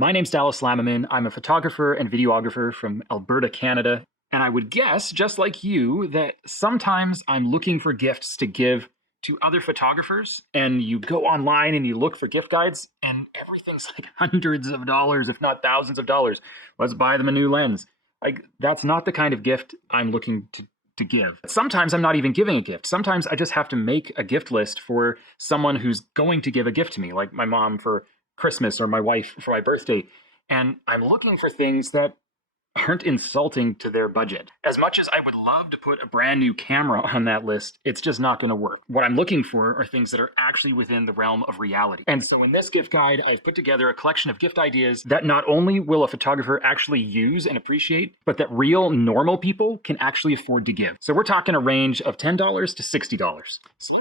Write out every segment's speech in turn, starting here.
My name's Dallas Lamaman. I'm a photographer and videographer from Alberta, Canada. And I would guess, just like you, that sometimes I'm looking for gifts to give to other photographers. And you go online and you look for gift guides, and everything's like hundreds of dollars, if not thousands of dollars. Let's buy them a new lens. Like, that's not the kind of gift I'm looking to give. Sometimes I'm not even giving a gift. Sometimes I just have to make a gift list for someone who's going to give a gift to me, like my mom for Christmas or my wife for my birthday. And I'm looking for things that aren't insulting to their budget. As much as I would love to put a brand new camera on that list, it's just not going to work. What I'm looking for are things that are actually within the realm of reality. And so in this gift guide, I've put together a collection of gift ideas that not only will a photographer actually use and appreciate, but that real normal people can actually afford to give. So we're talking a range of $10 to $60. So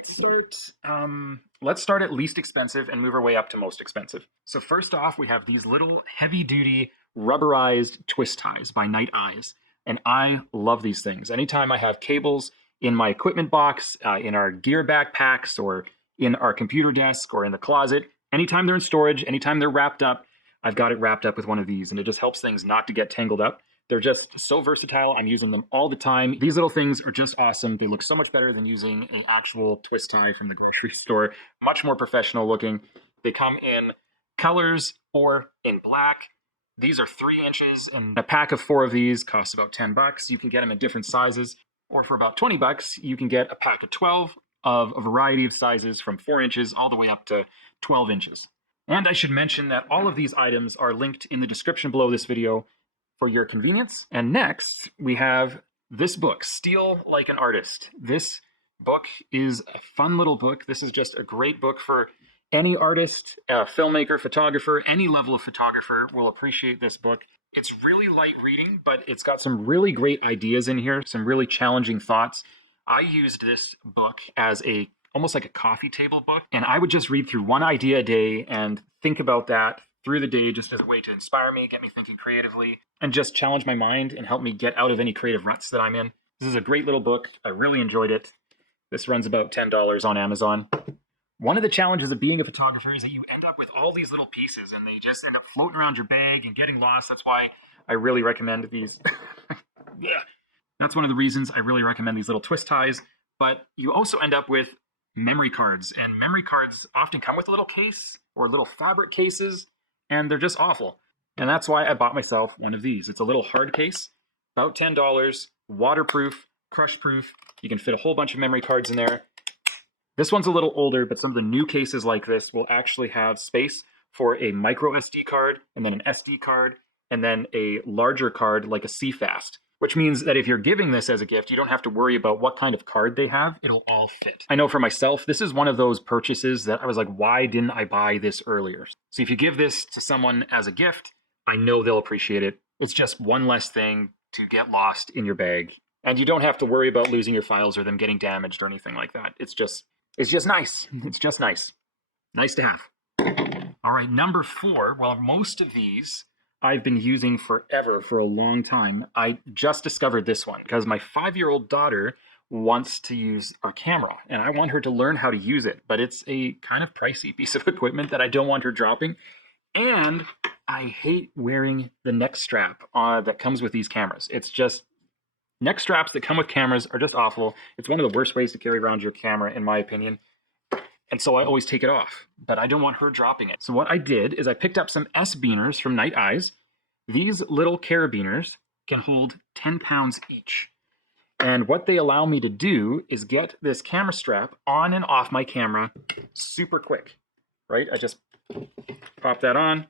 let's start at least expensive and move our way up to most expensive. So first off, we have these little heavy-duty rubberized twist ties by Night Eyes. And I love these things. Anytime I have cables in my equipment box, in our gear backpacks, or in our computer desk, or in the closet, anytime they're in storage, anytime they're wrapped up, I've got it wrapped up with one of these, and it just helps things not to get tangled up. They're just so versatile. I'm using them all the time. These little things are just awesome. They look so much better than using an actual twist tie from the grocery store. Much more professional looking. They come in colors or in black. These are 3 inches, and a pack of 4 of these costs about $10. You can get them in different sizes, or for about $20, you can get a pack of 12 of a variety of sizes from 4 inches all the way up to 12 inches. And I should mention that all of these items are linked in the description below this video for your convenience. And next, we have this book, Steal Like an Artist. This book is a fun little book. This is just a great book for any artist, filmmaker, photographer, any level of photographer will appreciate this book. It's really light reading, but it's got some really great ideas in here, some really challenging thoughts. I used this book as almost like a coffee table book, and I would just read through one idea a day and think about that through the day, just as a way to inspire me, get me thinking creatively, and just challenge my mind and help me get out of any creative ruts that I'm in. This is a great little book. I really enjoyed it. This runs about $10 on Amazon. One of the challenges of being a photographer is that you end up with all these little pieces and they just end up floating around your bag and getting lost. That's why I really recommend these. Yeah. That's one of the reasons I really recommend these little twist ties. But you also end up with memory cards, and memory cards often come with a little case or little fabric cases, and they're just awful. And that's why I bought myself one of these. It's a little hard case, about $10, waterproof, crush proof. You can fit a whole bunch of memory cards in there. This one's a little older, but some of the new cases like this will actually have space for a micro SD card, and then an SD card, and then a larger card like a CFast, which means that if you're giving this as a gift, you don't have to worry about what kind of card they have. It'll all fit. I know for myself, this is one of those purchases that I was like, why didn't I buy this earlier? So if you give this to someone as a gift, I know they'll appreciate it. It's just one less thing to get lost in your bag. And you don't have to worry about losing your files or them getting damaged or anything like that. It's just nice. It's just nice. Nice to have. All right, number 4. Well, most of these I've been using forever, for a long time. I just discovered this one because my 5-year-old daughter wants to use our camera, and I want her to learn how to use it, but it's a kind of pricey piece of equipment that I don't want her dropping. And I hate wearing the neck strap that comes with these cameras. It's just, neck straps that come with cameras are just awful. It's one of the worst ways to carry around your camera, in my opinion. And so I always take it off, but I don't want her dropping it. So what I did is I picked up some S-beaners from Night Eyes. These little carabiners can hold 10 pounds each. And what they allow me to do is get this camera strap on and off my camera super quick, right? I just pop that on,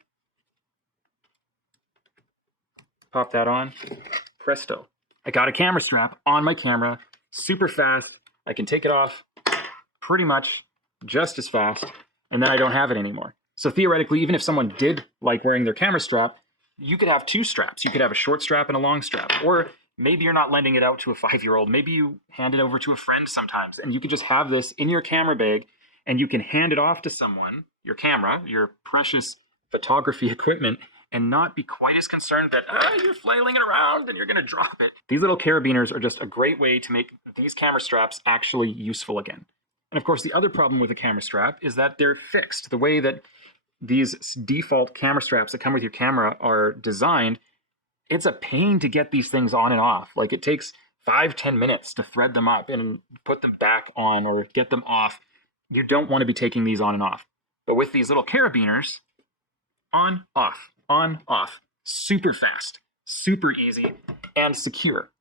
presto. I got a camera strap on my camera, super fast. I can take it off pretty much just as fast, and then I don't have it anymore. So theoretically, even if someone did like wearing their camera strap, you could have 2 straps. You could have a short strap and a long strap. Or maybe you're not lending it out to a 5-year-old. Maybe you hand it over to a friend sometimes, and you could just have this in your camera bag, and you can hand it off to someone, your camera, your precious photography equipment, and not be quite as concerned that you're flailing it around and you're going to drop it. These little carabiners are just a great way to make these camera straps actually useful again. And of course, the other problem with a camera strap is that they're fixed. The way that these default camera straps that come with your camera are designed, it's a pain to get these things on and off. Like it takes 5-10 minutes to thread them up and put them back on or get them off. You don't want to be taking these on and off. But with these little carabiners, on, off, super fast, super easy, and secure.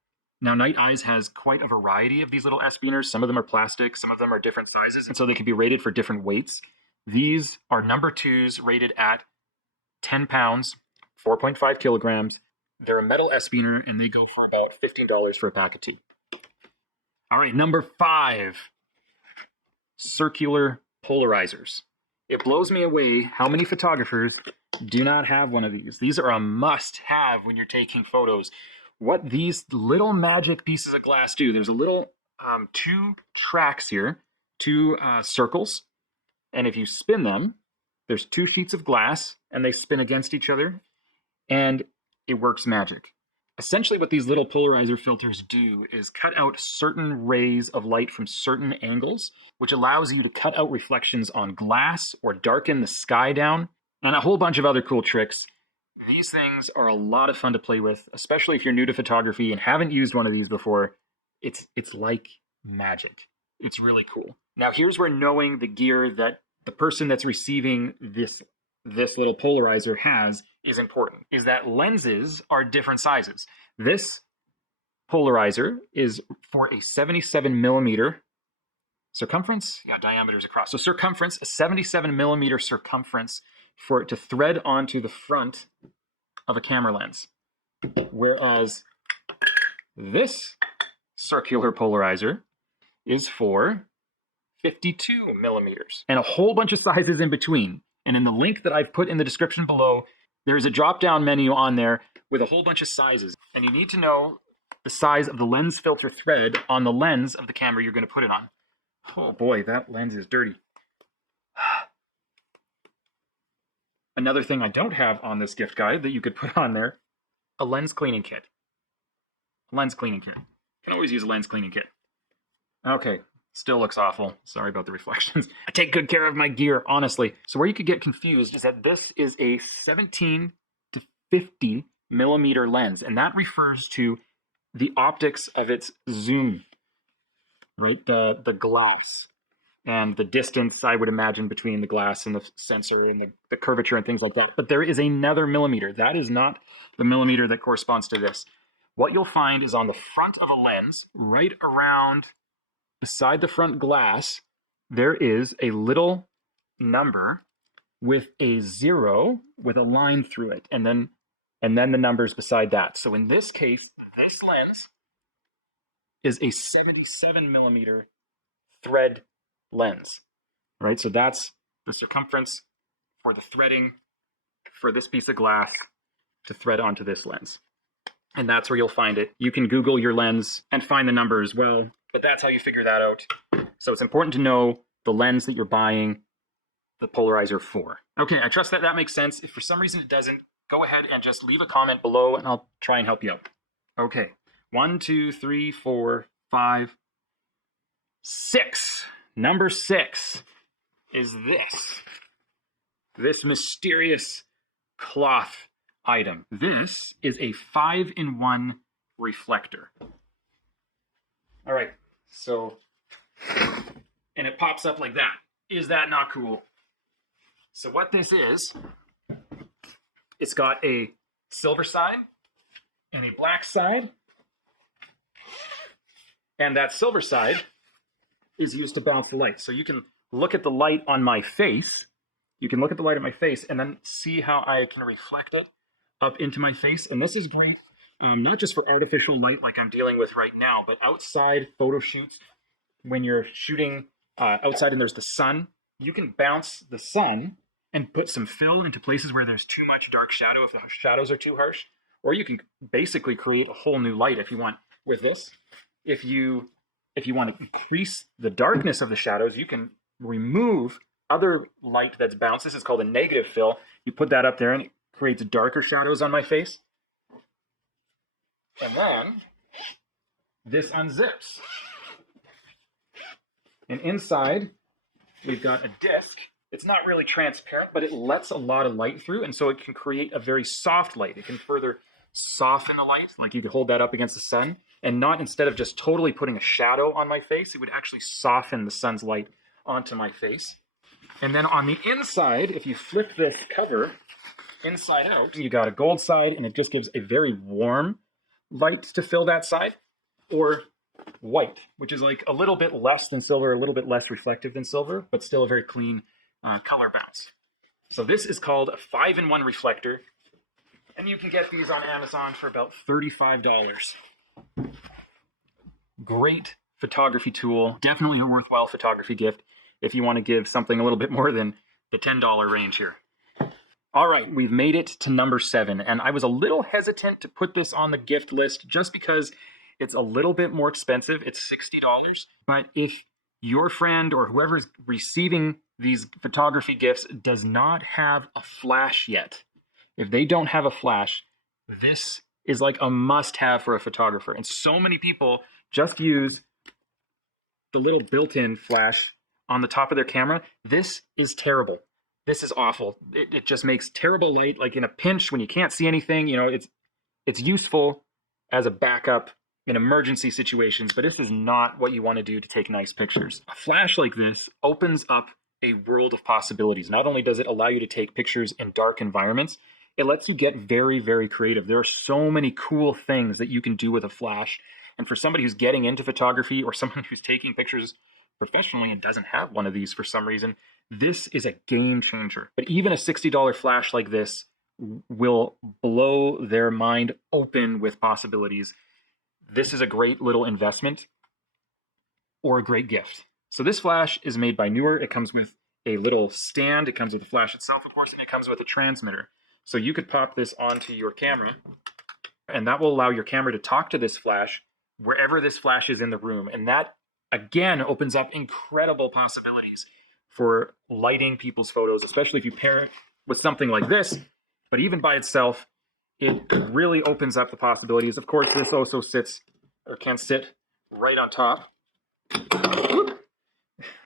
Now, Night Eyes has quite a variety of these little S-beaners. Some of them are plastic, some of them are different sizes, and so they can be rated for different weights. These are number 2s rated at 10 pounds, 4.5 kilograms. They're a metal S-beaner, and they go for about $15 for a pack of tea. All right, number 5, circular polarizers. It blows me away how many photographers do not have one of these. These are a must-have when you're taking photos. What these little magic pieces of glass do, there's a little 2 tracks here, 2 circles, and if you spin them, there's 2 sheets of glass, and they spin against each other, and it works magic. Essentially what these little polarizer filters do is cut out certain rays of light from certain angles, which allows you to cut out reflections on glass or darken the sky down, and a whole bunch of other cool tricks. These things are a lot of fun to play with, especially if you're new to photography and haven't used one of these before. It's like magic. It's really cool. Now here's where knowing the gear that the person that's receiving this little polarizer has is important, is that lenses are different sizes. This polarizer is for a 77 millimeter circumference. Yeah, diameter is across. So circumference, a 77 millimeter circumference for it to thread onto the front of a camera lens. Whereas this circular polarizer is for 52 millimeters and a whole bunch of sizes in between. And in the link that I've put in the description below, there's a drop-down menu on there with a whole bunch of sizes. And you need to know the size of the lens filter thread on the lens of the camera you're going to put it on. Oh boy, that lens is dirty. Another thing I don't have on this gift guide that you could put on there, a lens cleaning kit. Lens cleaning kit. You can always use a lens cleaning kit. Okay, still looks awful. Sorry about the reflections. I take good care of my gear, honestly. So where you could get confused is that this is a 17 to 50 millimeter lens, and that refers to the optics of its zoom, right? The glass and the distance, I would imagine, between the glass and the sensor and the curvature and things like that. But there is another millimeter. That is not the millimeter that corresponds to this. What you'll find is on the front of a lens, right around beside the front glass, there is a little number with a 0 with a line through it, and then the numbers beside that. So in this case, this lens is a 77 millimeter thread lens, right? So that's the circumference for the threading for this piece of glass to thread onto this lens. And that's where you'll find it. You can Google your lens and find the number as well, but that's how you figure that out. So it's important to know the lens that you're buying the polarizer for. Okay, I trust that that makes sense. If for some reason it doesn't, go ahead and just leave a comment below and I'll try and help you out. Okay, 1, 2, 3, 4, 5, 6. Number 6 is this mysterious cloth item. This is a 5-in-1 reflector. All right, so, and it pops up like that. Is that not cool? So what this is, it's got a silver side and a black side. And that silver side is used to bounce the light. So you can look at the light on my face. You can look at the light on my face and then see how I can reflect it up into my face. And this is great, not just for artificial light like I'm dealing with right now, but outside photo shoots, when you're shooting outside and there's the sun, you can bounce the sun and put some fill into places where there's too much dark shadow if the shadows are too harsh. Or you can basically create a whole new light if you want with this. If you want to increase the darkness of the shadows, you can remove other light that's bounced. This is called a negative fill. You put that up there and it creates darker shadows on my face. And then this unzips. And inside, we've got a disc It's not really transparent, but it lets a lot of light through, and so it can create a very soft light. It can further soften the light, like you could hold that up against the sun, and not, instead of just totally putting a shadow on my face, it would actually soften the sun's light onto my face. And then on the inside, if you flip this cover inside out, you got a gold side, and it just gives a very warm light to fill that side, or white, which is like a little bit less than silver, a little bit less reflective than silver, but still a very clean color bounce. So this is called a 5-in-1 reflector, and you can get these on Amazon for about $35. Great photography tool, definitely a worthwhile photography gift if you want to give something a little bit more than the $10 range here. All right, we've made it to number 7, and I was a little hesitant to put this on the gift list just because it's a little bit more expensive. It's $60. But if your friend or whoever's receiving these photography gifts does not have a flash yet, if they don't have a flash, this is like a must-have for a photographer. And so many people just use the little built-in flash on the top of their camera. This is terrible. This is awful. It just makes terrible light, like in a pinch when you can't see anything. You know, it's useful as a backup in emergency situations, but this is not what you want to do to take nice pictures. A flash like this opens up a world of possibilities. Not only does it allow you to take pictures in dark environments, it lets you get very, very creative. There are so many cool things that you can do with a flash. And for somebody who's getting into photography, or someone who's taking pictures professionally and doesn't have one of these for some reason, this is a game changer. But even a $60 flash like this will blow their mind open with possibilities. This is a great little investment or a great gift. So this flash is made by Newer. It comes with a little stand. It comes with the flash itself, of course, and it comes with a transmitter. So you could pop this onto your camera, and that will allow your camera to talk to this flash wherever this flash is in the room. And that, again, opens up incredible possibilities for lighting people's photos, especially if you pair it with something like this. But even by itself, it really opens up the possibilities. Of course, this also sits, or can sit, right on top.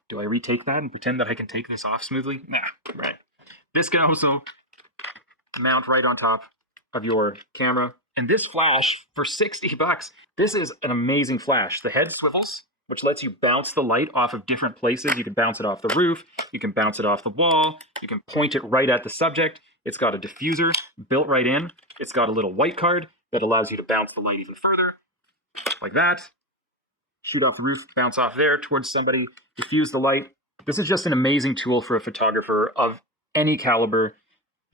Do I retake that and pretend that I can take this off smoothly? Nah, right. This can also mount right on top of your camera. And this flash, for $60, this is an amazing flash. The head swivels, which lets you bounce the light off of different places. You can bounce it off the roof, you can bounce it off the wall, you can point it right at the subject. It's got a diffuser built right in. It's got a little white card that allows you to bounce the light even further, like that. Shoot off the roof, bounce off there towards somebody, diffuse the light. This is just an amazing tool for a photographer of any caliber.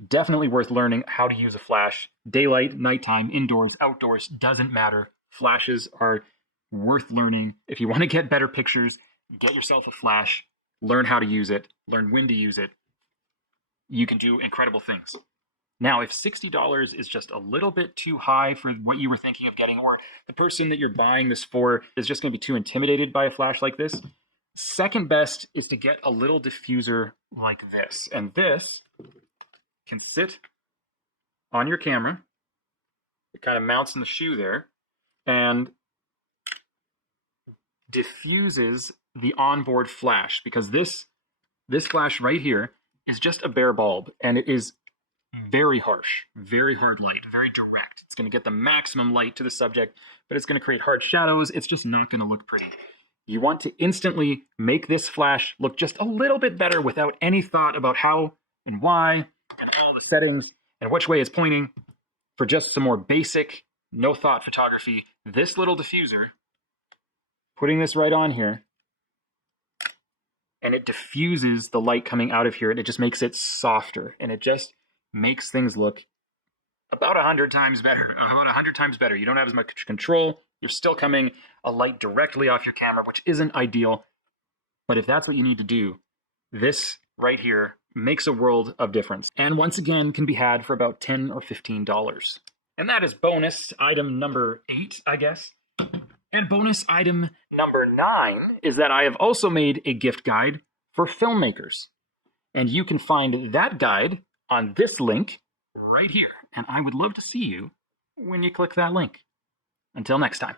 Definitely worth learning how to use a flash. Daylight, nighttime, indoors, outdoors, doesn't matter. Flashes are worth learning. If you want to get better pictures, get yourself a flash, learn how to use it, learn when to use it. You can do incredible things. Now, if $60 is just a little bit too high for what you were thinking of getting, or the person that you're buying this for is just going to be too intimidated by a flash like this, second best is to get a little diffuser like this. And this can sit on your camera. It kind of mounts in the shoe there and diffuses the onboard flash, because this flash right here is just a bare bulb, and it is very harsh, very hard light, very direct. It's going to get the maximum light to the subject, but it's going to create hard shadows. It's just not going to look pretty. You want to instantly make this flash look just a little bit better without any thought about how and why and all the settings and which way it's pointing. For just some more basic, no thought photography, this little diffuser, putting this right on here, and it diffuses the light coming out of here, and it just makes it softer, and it just makes things look about 100 times better. About 100 times better. You don't have as much control. You're still coming a light directly off your camera, which isn't ideal. But if that's what you need to do, this right here makes a world of difference. And once again, can be had for about $10 or $15. And that is bonus item number 8, I guess. And bonus item number 9 is that I have also made a gift guide for filmmakers. And you can find that guide on this link right here. And I would love to see you when you click that link. Until next time.